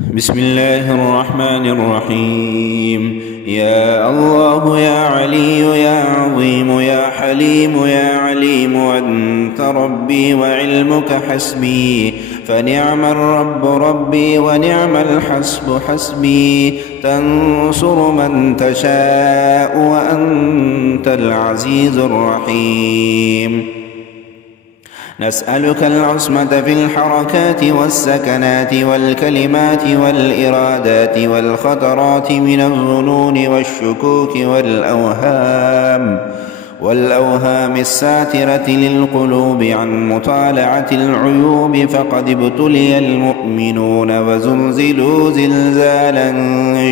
بسم الله الرحمن الرحيم. يا الله يا علي يا عظيم يا حليم يا عليم أنت ربي وعلمك حسبي، فنعم الرب ربي ونعم الحسب حسبي. تنصر من تشاء وأنت العزيز الرحيم. نسألك العصمة في الحركات والسكنات والكلمات والإرادات والخطرات من الظنون والشكوك والأوهام الساترة للقلوب عن مطالعة العيوب، فقد ابتلي المؤمنون وزلزلوا زلزالا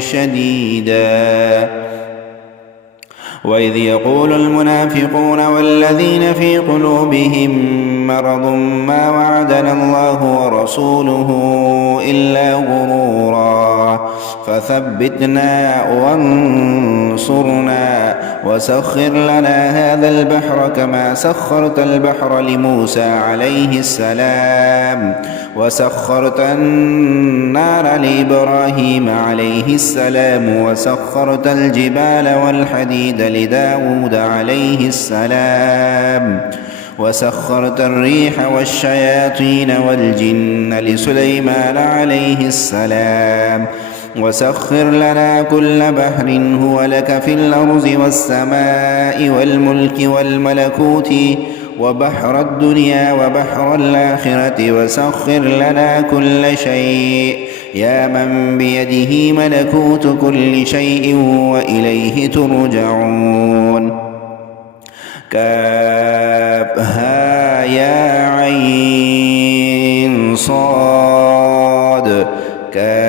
شديدا. وإذ يقول المنافقون والذين في قلوبهم مرض ما وعدنا الله ورسوله إلا غرورا، فثبتنا وانصرنا وسخر لنا هذا البحر كما سخرت البحر لموسى عليه السلام، وسخرت النار لإبراهيم عليه السلام، وسخرت الجبال والحديد لداود عليه السلام، وسخرت الريح والشياطين والجن لسليمان عليه السلام. وسخر لنا كل بحر هو لك في الأرض والسماء والملك والملكوت، وبحر الدنيا وبحر الآخرة، وسخر لنا كل شيء يا من بيده ملكوت كل شيء وإليه ترجعون. كافها يا عين صاد، كافها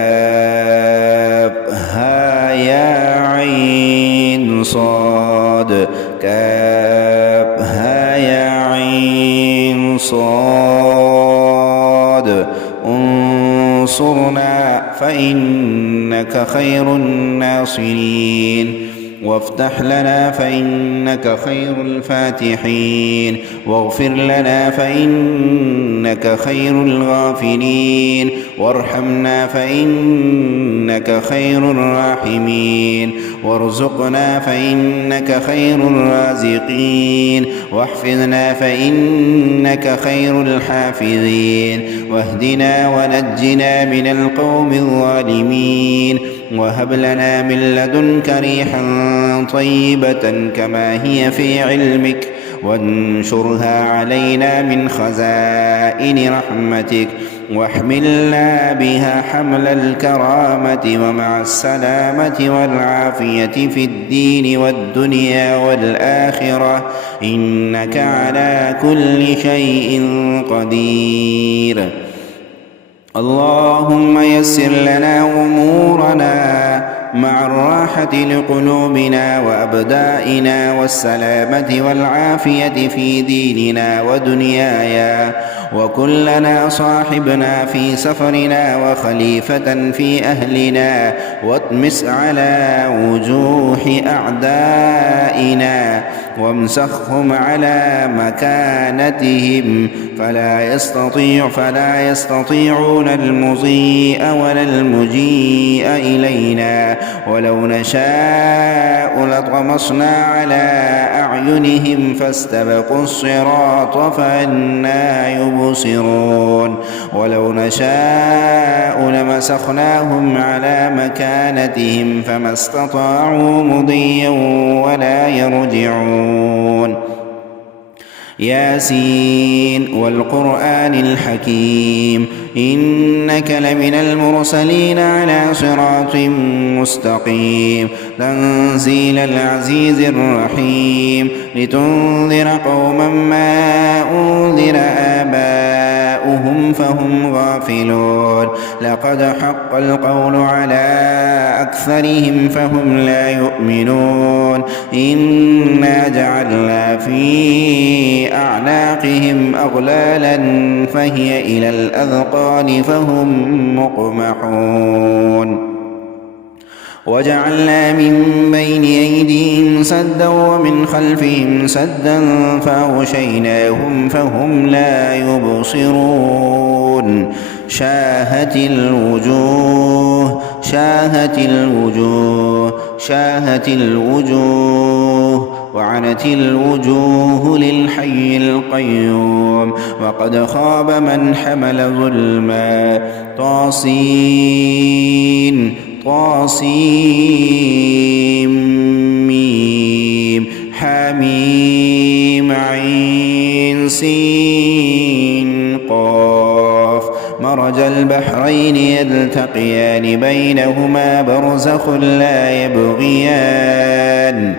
يا عين صاد، كافها يا عين صاد. انصرنا فإنك خير الناصرين، وافتح لنا فإنك خير الفاتحين، واغفر لنا فإنك خير الغافرين، وارحمنا فإنك خير الراحمين، وارزقنا فإنك خير الرازقين، واحفظنا فإنك خير الحافظين، واهدنا ونجنا من القوم الظالمين، وهب لنا من لدنك ريحا طيبة كما هي في علمك، وانشرها علينا من خزائن رحمتك، واحملنا بها حمل الكرامة ومع السلامة والعافية في الدين والدنيا والآخرة، إنك على كل شيء قدير. اللهم يسر لنا أمورنا مع الراحة لقلوبنا وأبدائنا والسلامة والعافية في ديننا ودنيانا، وكن لنا صاحبنا في سفرنا وخليفة في أهلنا، واطمس على وجوه أعدائنا وامسخهم على مكانتهم فلا يستطيعون المضيء ولا المجيء إلينا، ولو نشاء لطمسنا على أعينهم فاستبقوا الصراط فأنى يبصرون، ولو نشاء لمسخناهم على مكانتهم فما استطاعوا مضيا ولا يرجعون. ياسين والقرآن الحكيم، إنك لمن المرسلين على صراط مستقيم، تنزيل العزيز الرحيم، لتنذر قوما ما أنذر آباؤهم فهم غافلون، لقد حق القول على أكثرهم فهم لا يؤمنون، إنا جعلنا في أعناقهم أغلالا فهي إلى الأذقان فهم مقمحون، وجعلنا من بين أيديهم سدا ومن خلفهم سدا فأغشيناهم فهم لا يبصرون شاهت الوجوه شاهت الوجوه شاهت الوجوه وعنت الوجوه للحي القيوم وقد خاب من حمل ظلما طاسين طاسيم ميم حميم عين سين قاف مرج البحرين يلتقيان بينهما برزخ لا يبغيان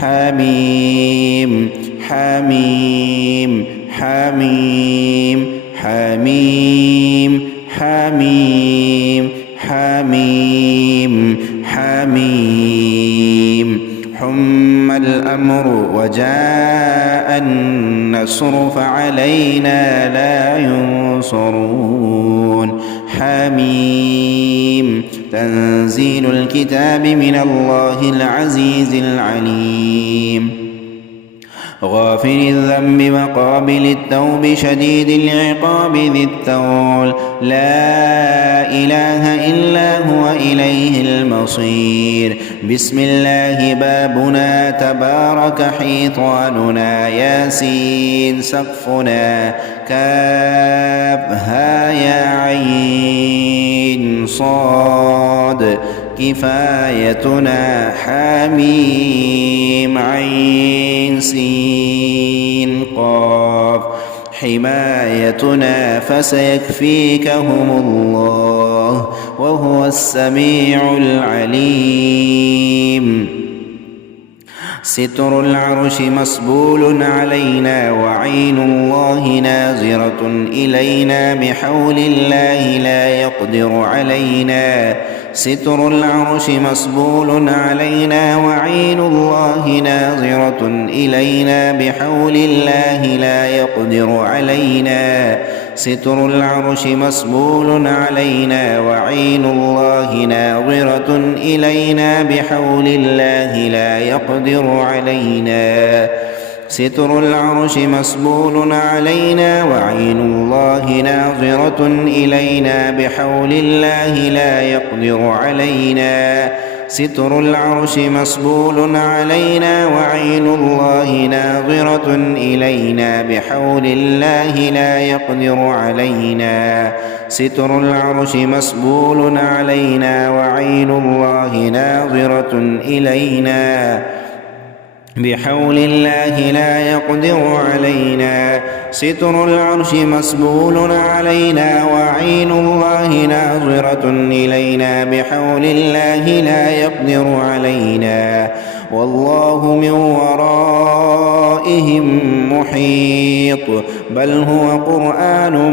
حميم حميم حميم حميم حميم حميم حميم حم الأمر وجاء النصر فعلينا لا ينصرون حميم تنزيل الكتاب من الله العزيز العليم غافر الذنب وقابل التوب شديد العقاب ذي الطول لا إله إلا هو إليه المصير بسم الله بابنا تبارك حيطاننا ياسين سقفنا كافها يا عين صاد كفايتنا حميم عين سين قاف حمايتنا فسيكفيكهم الله وهو السميع العليم ستر العرش مسبول علينا وعين الله ناظرة إلينا بحول الله لا يقدر علينا ستر العرش مسبول علينا وعين الله ناظرة إلينا بحول الله لا يقدر علينا ستر العرش مسبول علينا وعين الله ناظرة إلينا بحول الله لا يقدر علينا ستر العرش مسبول علينا وعين الله ناظرة إلينا بحول الله لا يقدر علينا ستر العرش مسبول علينا وعين الله ناظرة إلينا بحول الله لا يقدر علينا ستر العرش مسبول علينا وعين الله ناظرة إلينا بحول الله لا يقدر علينا ستر العرش مسبول علينا وعين الله ناظرة إلينا بحول الله لا يقدر علينا والله من ورائهم محيط بل هو قرآن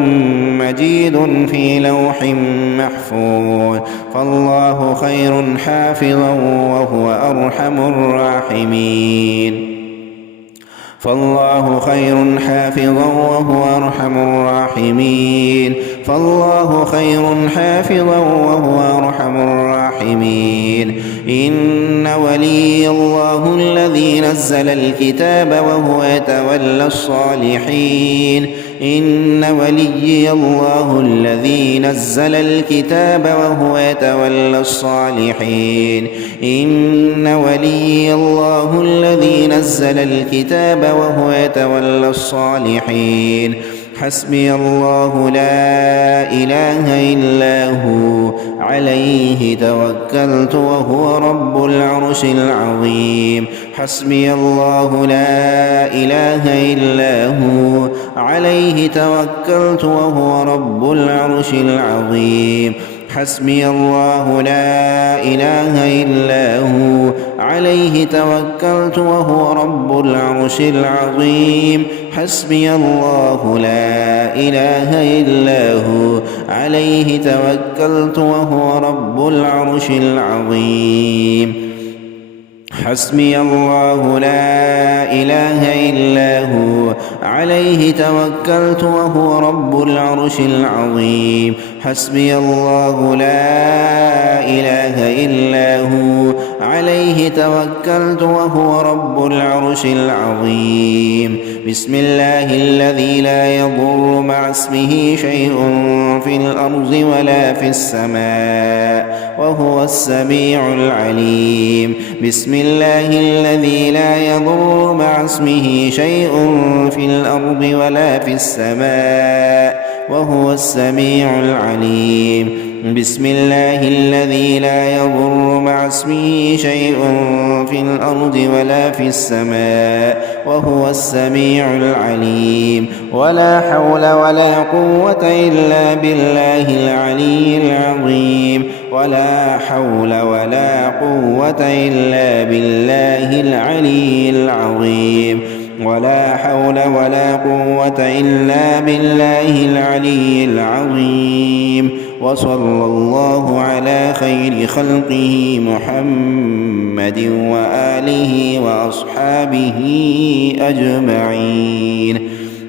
مجيد في لوح محفوظ فالله خير حافظا وهو أرحم الراحمين فالله خير حافظا وهو أرحم الراحمين فالله خير حافظا وهو أرحم الراحمين إن ولي الله الذي نزل الكتاب وهو يتولى الصالحين إن ولي الله الذي نزل الكتاب وهو يتولى الصالحين إن ولي الله الذي نزل الكتاب وهو يتولى الصالحين حسبي الله لا إله إلا هو عليه توكلت وهو رب العرش العظيم حسبي الله لا إله إلا هو عليه توكلت وهو رب العرش العظيم حسبي الله لا إله إلا هو عليه توكلت وهو رب العرش العظيم حسبي الله لا إله إلا هو عليه توكلت وهو رب العرش العظيم حسبي الله لا إله إلا هو عليه توكلت وهو رب العرش العظيم حسبي الله لا إله إلا هو عليه توكلت وهو رب العرش العظيم بسم الله الذي لا يضر مع اسمه شيء في الأرض ولا في السماء وهو السميع العليم بسم الله الذي لا يضر مع اسمه شيء في الأرض ولا في السماء وهو السميع العليم بسم الله الذي لا يضر مع اسمه شيء في الأرض ولا في السماء وهو السميع العليم ولا حول ولا قوة إلا بالله العلي العظيم ولا حول ولا قوة إلا بالله العلي العظيم ولا حول ولا قوة إلا بالله العلي العظيم وصلى الله على خير خلقه محمد وآله وأصحابه أجمعين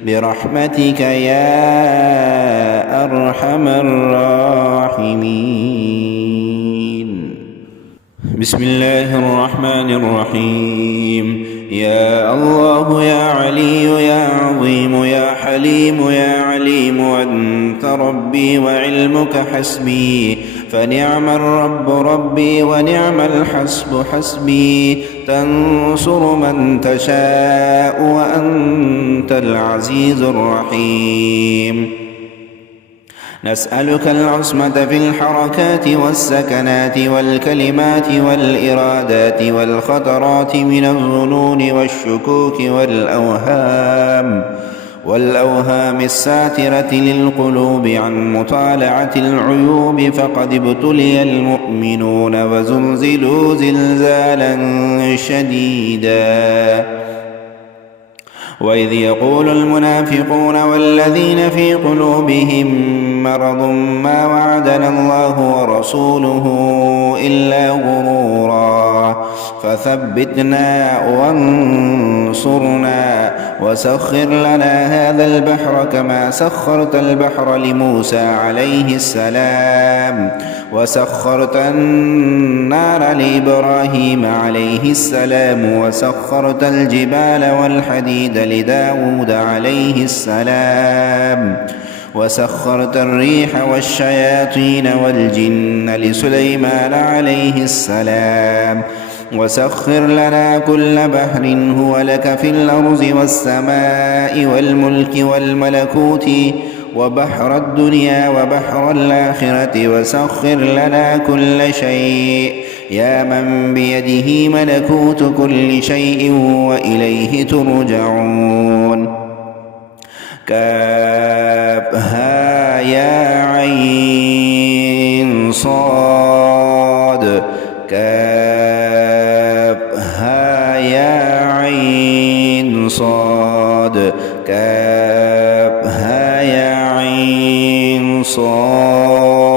برحمتك يا أرحم الراحمين. بسم الله الرحمن الرحيم. يا الله يا علي يا عظيم يا حليم يا عليم أنت ربي وعلمك حسبي فنعم الرب ربي ونعم الحسب حسبي تنصر من تشاء وأنت العزيز الرحيم. نسألك العصمة في الحركات والسكنات والكلمات والإرادات والخطرات من الظنون والشكوك والأوهام الساترة للقلوب عن مطالعة العيوب فقد ابتلي المؤمنون وزلزلوا زلزالا شديدا. وإذ يقول المنافقون والذين في قلوبهم مرض ما وعدنا الله ورسوله إلا غرورا فثبتنا وانصرنا وسخر لنا هذا البحر كما سخرت البحر لموسى عليه السلام وسخرت النار لإبراهيم عليه السلام وسخرت الجبال والحديد لداود عليه السلام وسخرت الريح والشياطين والجن لسليمان عليه السلام وسخر لنا كل بحر هو لك في الأرض والسماء والملك والملكوت وبحر الدنيا وبحر الآخرة وسخر لنا كل شيء يا من بيده ملكوت كل شيء وإليه ترجعون. كافها يا عين صاد كافها يا عين صاد كافها يا عين صاد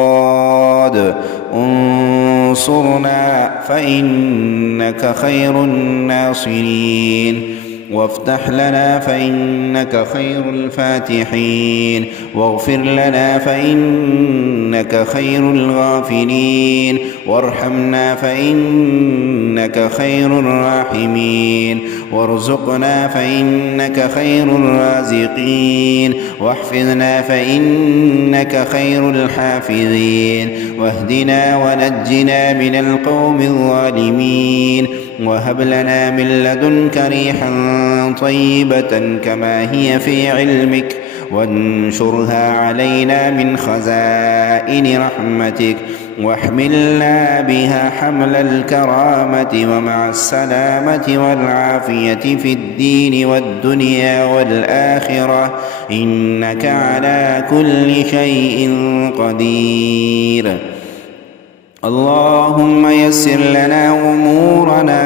انصرنا فإنك خير الناصرين وافتح لنا فإنك خير الفاتحين واغفر لنا فإنك خير الغافرين وارحمنا فإنك خير الراحمين وارزقنا فإنك خير الرازقين واحفظنا فإنك خير الحافظين واهدنا ونجنا من القوم الظالمين وهب لنا من لدنك ريحا طيبة كما هي في علمك وانشرها علينا من خزائن رحمتك واحملنا بها حمل الكرامة ومع السلامة والعافية في الدين والدنيا والآخرة إنك على كل شيء قدير. اللهم يسر لنا أمورنا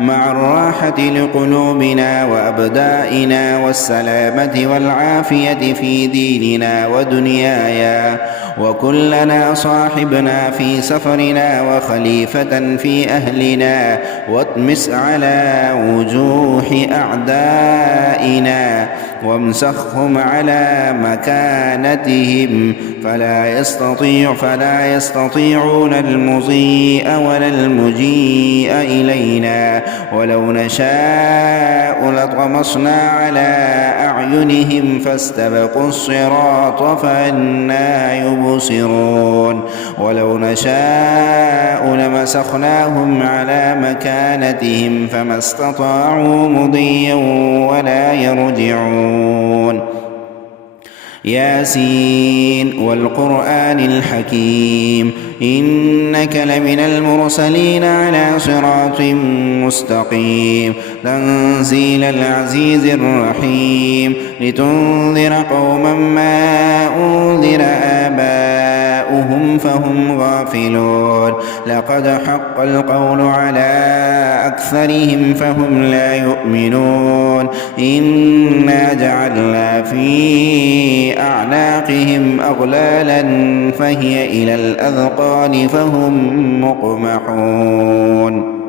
مع الراحة لقلوبنا وأبدائنا والسلامة والعافية في ديننا ودنيانا وكن لنا صاحبنا في سفرنا وخليفة في أهلنا واطمس على وجوه أعدائنا وامسخهم على مكانتهم فلا يستطيعون المضي ولا المجيء إلينا ولو نشاء لطمسنا على أعينهم فاستبقوا الصراط فأنى يبصرون ولو نشاء لمسخناهم على مكانتهم فما استطاعوا مضيا ولا يرجعون ياسين والقرآن الحكيم إنك لمن المرسلين على صراط مستقيم تنزيل العزيز الرحيم لتنذر قوما ما أنذر آباؤهم فهم غافلون لقد حق القول على أكثرهم فهم لا يؤمنون إنا جعلنا في أعناقهم أغلالا فهي إلى الأذقان فهم مقمحون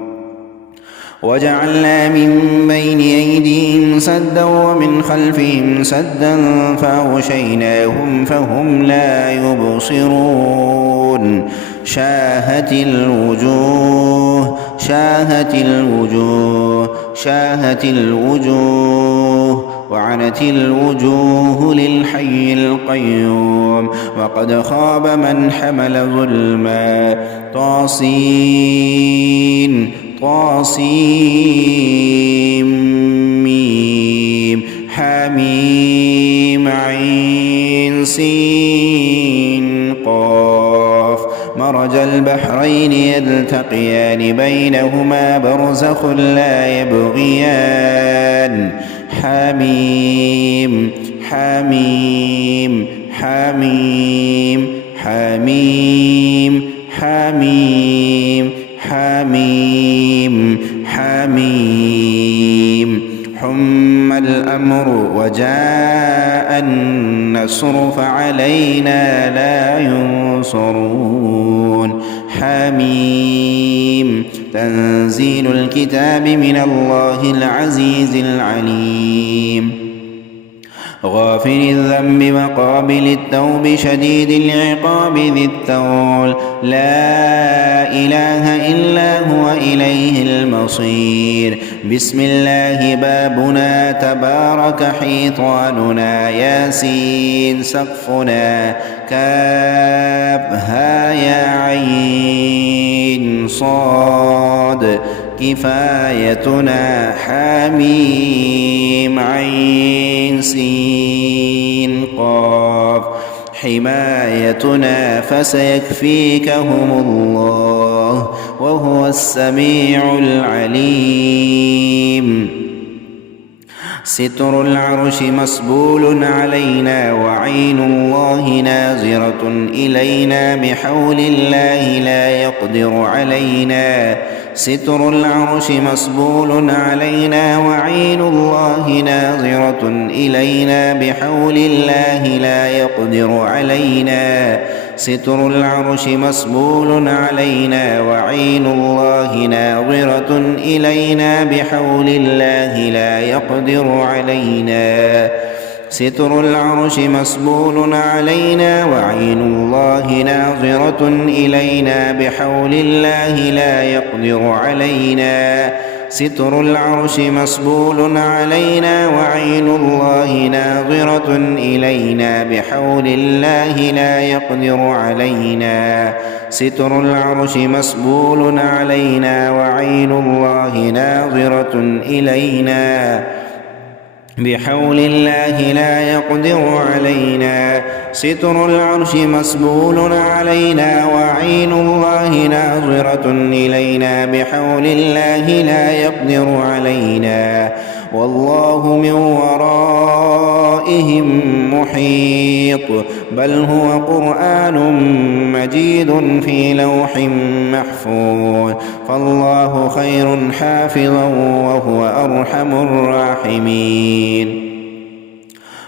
وجعلنا من بين أيديهم سدا ومن خلفهم سدا فأغشيناهم فهم لا يبصرون شاهت الوجوه وعنت الوجوه للحي القيوم وقد خاب من حمل ظلما طاسين ميم حميم عين سين قاف مرج البحرين يلتقيان بينهما برزخ لا يبغيان حميم حميم حميم حميم حميم حميم حميم حم الأمر وجاء النصر فعلينا لا ينصرون حميم تنزيل الكتاب من الله العزيز العليم غافر الذنب وقابل التوب شديد العقاب ذي الطول لا إله إلا هو إليه المصير بسم الله بابنا تبارك حيطاننا ياسين سقفنا كافها يا عين صاد كفايتنا حميم عين سين قاف حمايتنا فسيكفيكهم الله وهو السميع العليم ستر العرش مسبول علينا وعين الله ناظرة إلينا بحول الله لا يقدر علينا ستر العرش مسبول علينا وعين الله ناظرة إلينا بحول الله لا يقدر علينا ستر العرش مسبول علينا وعين الله ناظرة إلينا بحول الله لا يقدر علينا ستر العرش مسبول علينا وعين الله ناظرة إلينا بحول الله لا يقدر علينا ستر العرش مسبول علينا وعين الله ناظرة إلينا بحول الله لا يقدر علينا ستر العرش مسبول علينا وعين الله ناظرة إلينا بحول الله لا يقدر علينا ستر العرش مسبول علينا وعين الله ناظرة إلينا بحول الله لا يقدر علينا والله من ورائهم محيط بل هو قرآن مجيد في لوح محفوظ فالله خير حافظا وهو أرحم الراحمين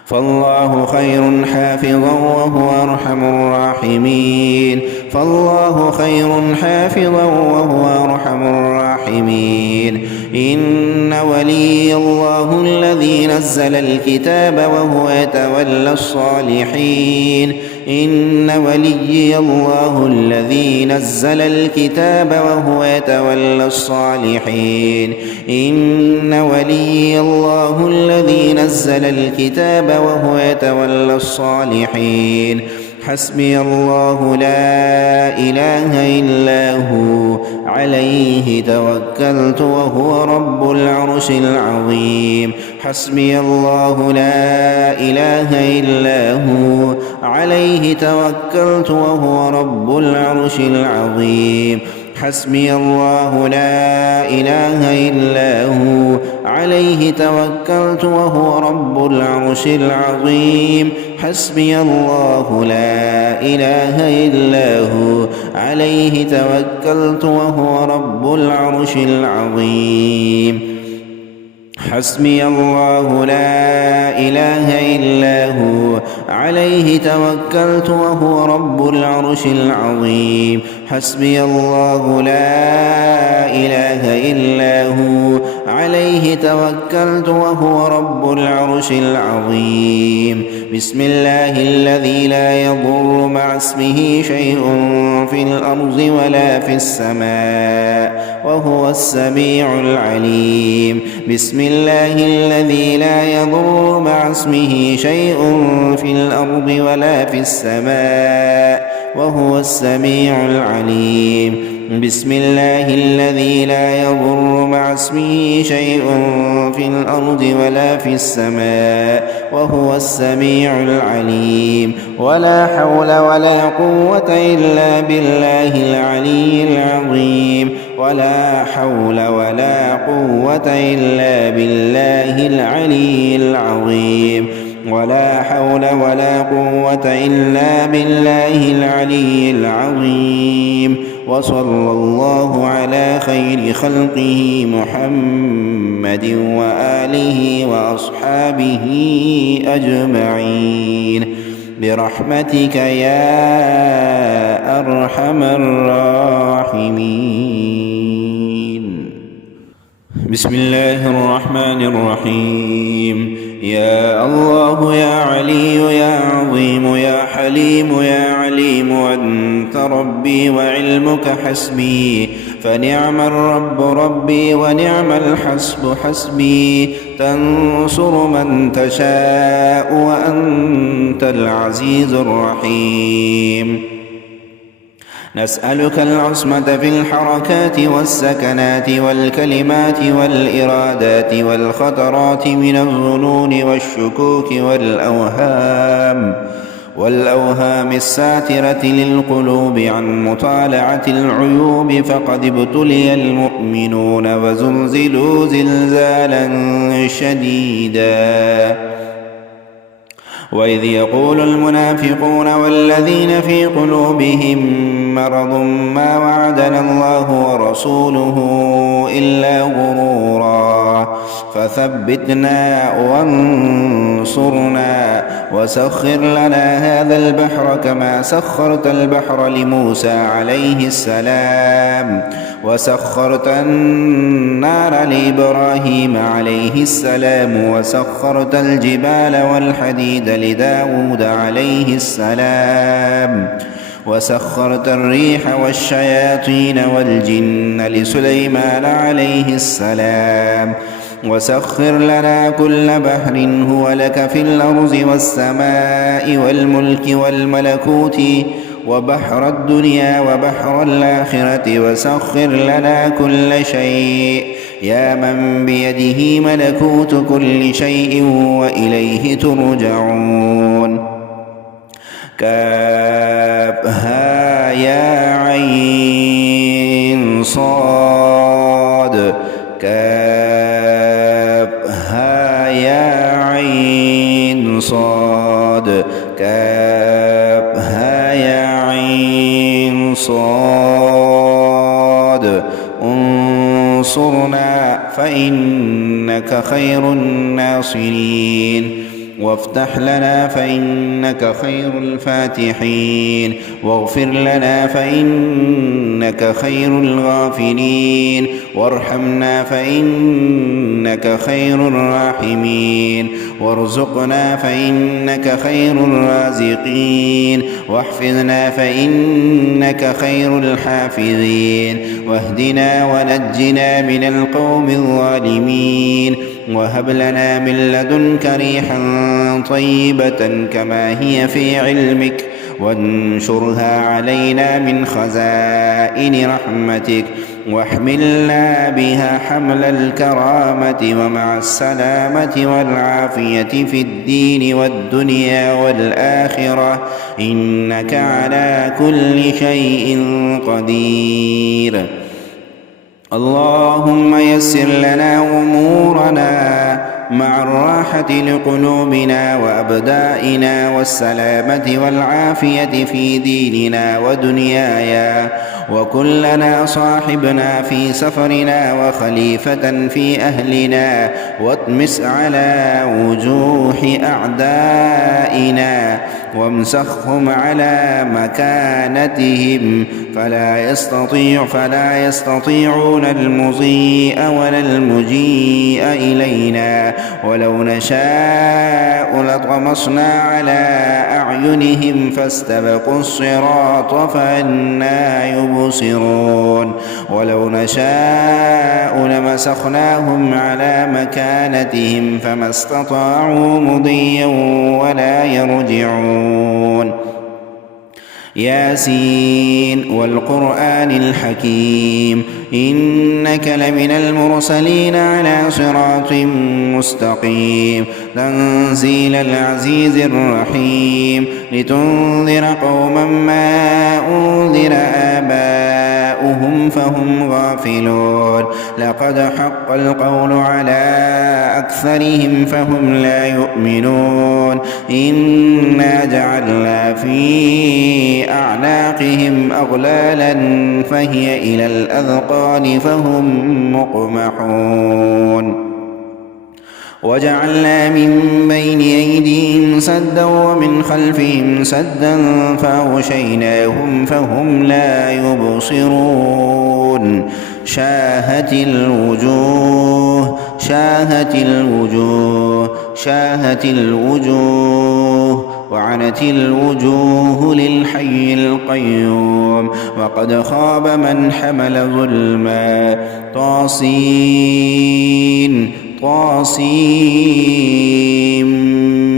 فالله خير حافظا وهو أرحم الراحمين فالله خير حافظا وهو أرحم الراحمين. إن ولي الله الذي نزل الكتاب وهو يتولى الصالحين. إن ولي الله الذي نزل الكتاب وهو يتولى الصالحين. إن ولي الله الذي نزل الكتاب وهو يتولى الصالحين. حسبي الله لا إله إلا هو عليه توكلت وهو رب العرش العظيم. حسبي الله لا إله إلا هو عليه توكلت وهو رب العرش العظيم. حسبي الله لا إله إلا هو عليه توكلت وهو رب العرش العظيم. حسبي الله لا إله إلا هو عليه توكلت وهو رب العرش العظيم. حسبي الله لا إله إلا هو عليه توكلت وهو رب العرش العظيم. حسبي الله لا إله إلا هو عليه توكلت وهو رب العرش العظيم. بسم الله الذي لا يضر مع اسمه شيء في الأرض ولا في السماء وهو السميع العليم. بسم الله الذي لا يضر مع اسمه شيء في الأرض ولا في السماء وهو السميع العليم. بسم الله الذي لا يضر مع اسمه شيء في الأرض ولا في السماء وهو السميع العليم. ولا حول ولا قوة إلا بالله العلي العظيم. ولا حول ولا قوة إلا بالله العلي العظيم. ولا حول ولا قوة إلا بالله العلي العظيم. وصلى الله على خير خلقه محمد وآله وأصحابه أجمعين برحمتك يا أرحم الراحمين. بسم الله الرحمن الرحيم. يا الله يا علي يا عظيم يا حليم يا عليم أنت ربي وعلمك حسبي. فنعم الرب ربي ونعم الحسب حسبي. تنصر من تشاء وأنت العزيز الرحيم. نسألك العصمة في الحركات والسكنات والكلمات والإرادات والخطرات من الظنون والشكوك والأوهام الساترة للقلوب عن مطالعة العيوب. فقد ابتلي المؤمنون وزلزلوا زلزالا شديدا. وإذ يقول المنافقون والذين في قلوبهم مرض ما وعدنا الله ورسوله إلا غرورا. فثبتنا وانصرنا وسخر لنا هذا البحر كما سخرت البحر لموسى عليه السلام. وسخرت النار لإبراهيم عليه السلام. وسخرت الجبال والحديد لداود عليه السلام. وسخرت الريح والشياطين والجن لسليمان عليه السلام. وسخر لنا كل بحر هو لك في الأرض والسماء والملك والملكوت وبحر الدنيا وبحر الآخرة. وسخر لنا كل شيء يا من بيده ملكوت كل شيء وإليه ترجعون. كافها يا عين صاد. كافها يا عين صاد. كافها يا عين صاد. انصرنا فإنك خير الناصرين. وافتح لنا فإنك خير الفاتحين واغفر لنا فإنك خير الغافرين وارحمنا فإنك خير الراحمين وارزقنا فإنك خير الرازقين واحفظنا فإنك خير الحافظين واهدنا ونجنا من القوم الظالمين وهب لنا من لدنك ريحا طيبة كما هي في علمك وانشرها علينا من خزائن رحمتك واحملنا بها حمل الكرامة ومع السلامة والعافية في الدين والدنيا والآخرة إنك على كل شيء قدير. اللهم يسر لنا أمورنا مع الراحة لقلوبنا وأبدائنا والسلامة والعافية في ديننا ودنيانا وكن لنا صاحبنا في سفرنا وخليفة في أهلنا واطمس على وجوه أعدائنا وامسخهم على مكانتهم فلا يستطيعون المضيء ولا المجيء إلينا ولو نشاء لطمسنا على أعينهم فاستبقوا الصراط فأنى يبصرون ولو نشاء لمسخناهم على مكانتهم فما استطاعوا مضيا ولا يرجعون. ياسين والقرآن الحكيم إنك لمن المرسلين على صراط مستقيم تنزيل العزيز الرحيم لتنذر قوما ما أنذر آباؤهم فهم غافلون لقد حق القول على أكثرهم فهم لا يؤمنون إنا جعلنا في أعناقهم أغلالا فهي إلى الأذقان فهم مقمحون وجعلنا من بين أيديهم سدا ومن خلفهم سدا فأغشيناهم فهم لا يبصرون شاهت الوجوه وعنت الوجوه للحي القيوم وقد خاب من حمل ظلما طاسين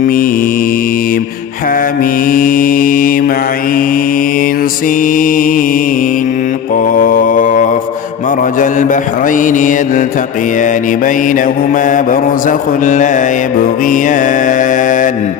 ميم حميم عين سين قاف مرج البحرين يلتقيان بينهما برزخ لا يبغيان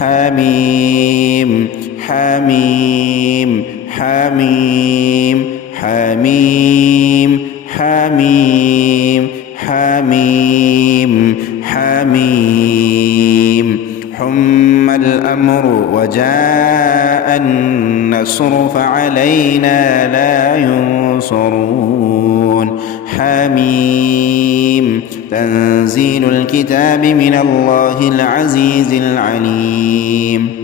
حميم حميم حميم حميم حميم حميم حميم حم الأمر وجاء النصر فعلينا لا ينصرون حميم تنزيل الكتاب من الله العزيز العليم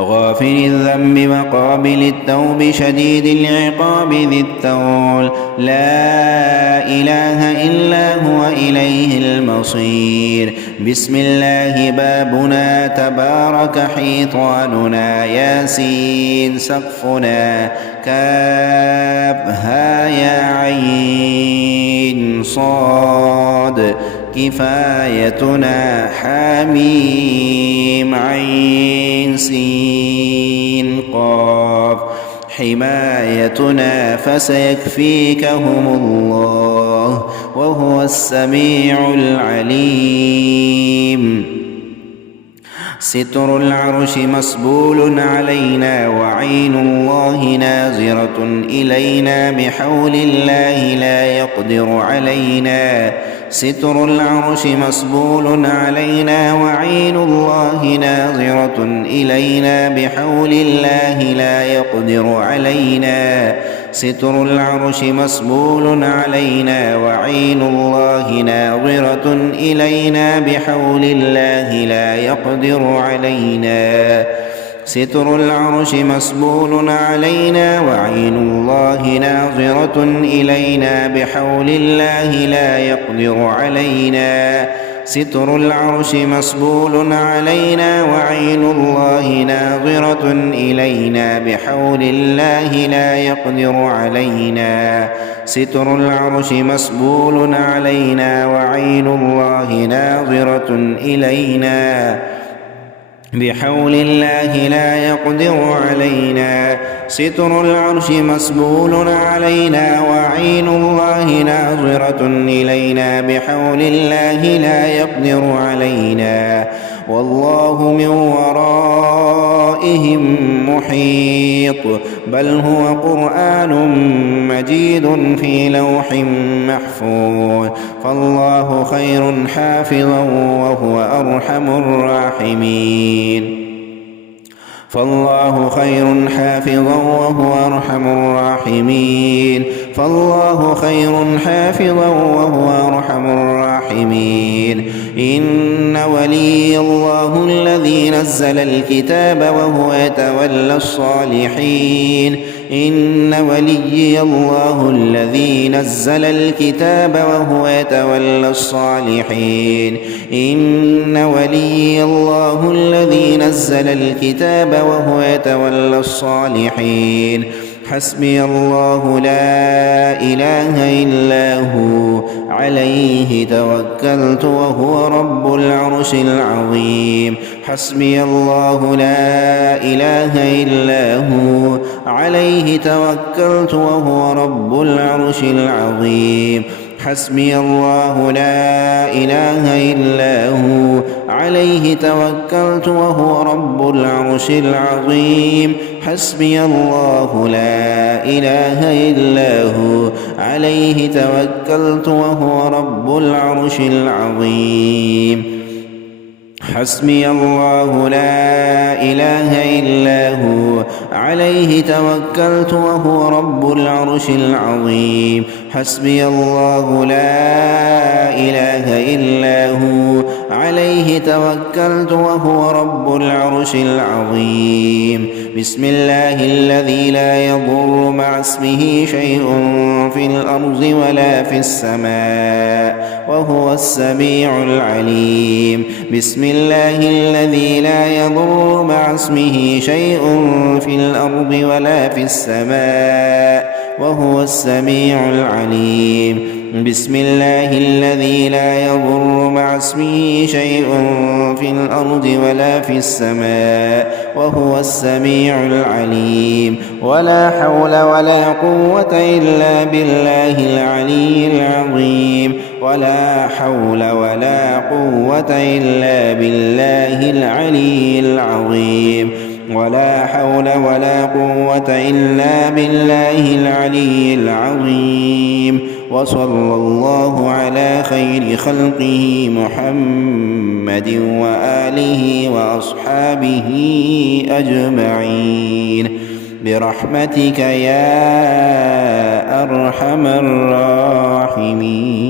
غافر الذنب وقابل التوب شديد العقاب ذي الطول لا إله إلا هو إليه المصير بسم الله بابنا تبارك حيطاننا ياسين سقفنا كافها يا عين صاد كفايتنا حميم عين سين قاف حمايتنا فسيكفيكهم الله وهو السميع العليم ستر العرش مسبول علينا وعين الله ناظرة إلينا بحول الله لا يقدر علينا ستر العرش مسبول علينا وعين الله ناظرة إلينا بحول الله لا يقدر علينا ستر العرش مسبول علينا وعين الله ناظرة إلينا بحول الله لا يقدر علينا ستر العرش مسبول علينا وعين الله ناظرة إلينا بحول الله لا يقدر علينا ستر العرش مسبول علينا وعين الله ناظرة إلينا بحول الله لا يقدر علينا ستر العرش مسبول علينا وعين الله ناظرة إلينا بحول الله لا يقدر علينا ستر العرش مسبول علينا وعين الله ناظرة إلينا بحول الله لا يقدر علينا والله من ورائهم محيط بل هو قرآن مجيد في لوح محفوظ فالله خير حافظا وهو أرحم الراحمين فالله خير حافظا وهو أرحم الراحمين فالله خير حافظا وهو أرحم الراحمين إن ولي الله الذي نزل الكتاب وهو يتولى الصالحين إن ولي الله الذي نزل الكتاب وهو يتولى الصالحين إن ولي الله الذي نزل الكتاب وهو يتولى الصالحين حسبي الله لا إله إلا هو عليه توكلت وهو رب العرش العظيم حسبي الله لا إله إلا هو عليه توكلت وهو رب العرش العظيم حسبي الله لا إله إلا هو عليه توكلت وهو رب العرش العظيم حسبي الله لا إله إلا هو عليه توكلت وهو رب العرش العظيم حسبي الله لا إله إلا هو عليه توكلت وهو رب العرش العظيم حسبي الله لا إله إلا هو عليه توكلت وهو رب العرش العظيم بسم الله الذي لا يضر مع اسمه شيء في الأرض ولا في السماء وهو السميع العليم بسم الله الذي لا يضر مع اسمه شيء في الأرض ولا في السماء وهو السميع العليم بسم الله الذي لا يضر مع اسمه شيء في الأرض ولا في السماء وهو السميع العليم ولا حول ولا قوة إلا بالله العلي العظيم ولا حول ولا قوة إلا بالله العلي العظيم ولا حول ولا قوة إلا بالله العلي العظيم وصلى الله على خير خلقه محمد وآله وأصحابه أجمعين برحمتك يا أرحم الراحمين.